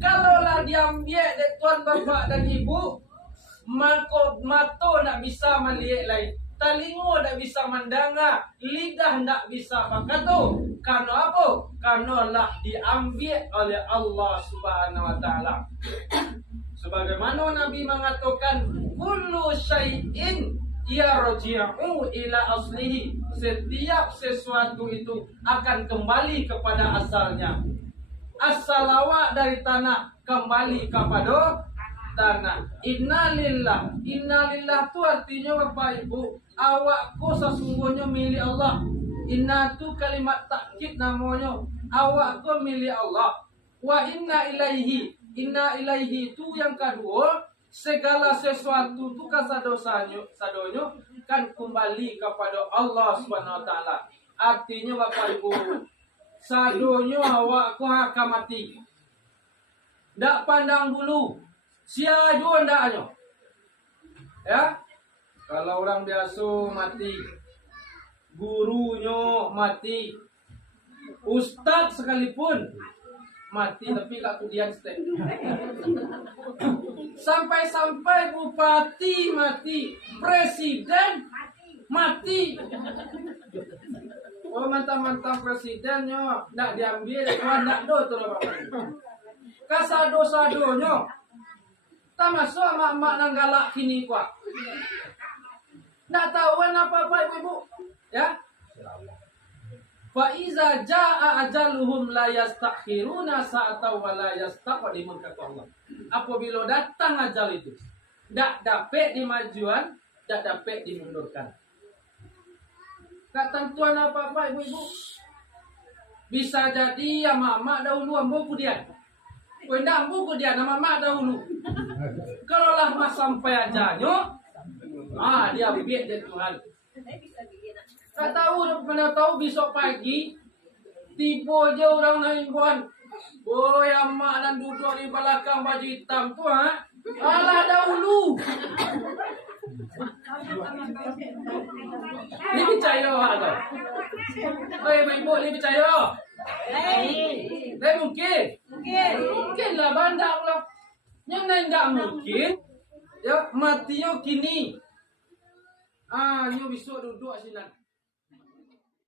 Kalaulah diambil dari tuan bapa dan ibu, maka mata nak bisa melihat lain, telinga tak bisa mendengar, lidah tak bisa berkata. Karena apa? Karena lah diambil oleh Allah Subhanahu Wa Taala. Sebagaimana Nabi mengatakan, kullu syai'in yarji'u ila aslihi. Setiap sesuatu itu akan kembali kepada asalnya. Asal awak dari tanah kembali kepada tanah. Innalillah. Innalillah itu artinya Bapak Ibu, awakku sesungguhnya milik Allah. Inna tu kalimat takkid namanya. Awakku milik Allah. Wa inna ilaihi. Inna ilaihi itu yang kedua, segala sesuatu itu sadonyo kan kembali kepada Allah Subhanahu Wa Taala. Artinya Bapak Ibu, sadonyo awakku akan mati. Ndak pandang bulu, siajo ndaknya. Ya, kalau orang biasa mati, gurunya mati, ustadz sekalipun mati, tapi tak kemudian stay. Sampai-sampai bupati mati, presiden mati. Oh, mantan-mantan presidennya nak diambil, nak do tu lah Bapak. Kasado-sadonya tak masuk mak-mak nang galak kini kuat. Nak tahu apa-apa ibu-ibu, ya? Fa iza jaa ajaluhum la yastakhiruna sa'atan wa la yastaqdimun, kata Allah. Apabila datang ajal itu, tak dapat dimajuan, tak dapat dimundurkan. Tak tentuan apa-apa ibu-ibu. Bisa jadi ya mak dahulu ambo kemudian. Wenda ambo kemudian nama mak dahulu. Kalau lah mas sampai ajalnya, dia biar dari Tuhan. Tak tahu, mana tahu besok pagi tiba je orang lain buan. Boy amak dan duduk di belakang baju hitam tu alah dahulu. Ni percaya tak? Oi ibu, ni percaya? Mungkin. Mungkinlah bandak pula. Yang lain tak mungkin. Ya, mati yo kini. Yo besok duduk sini.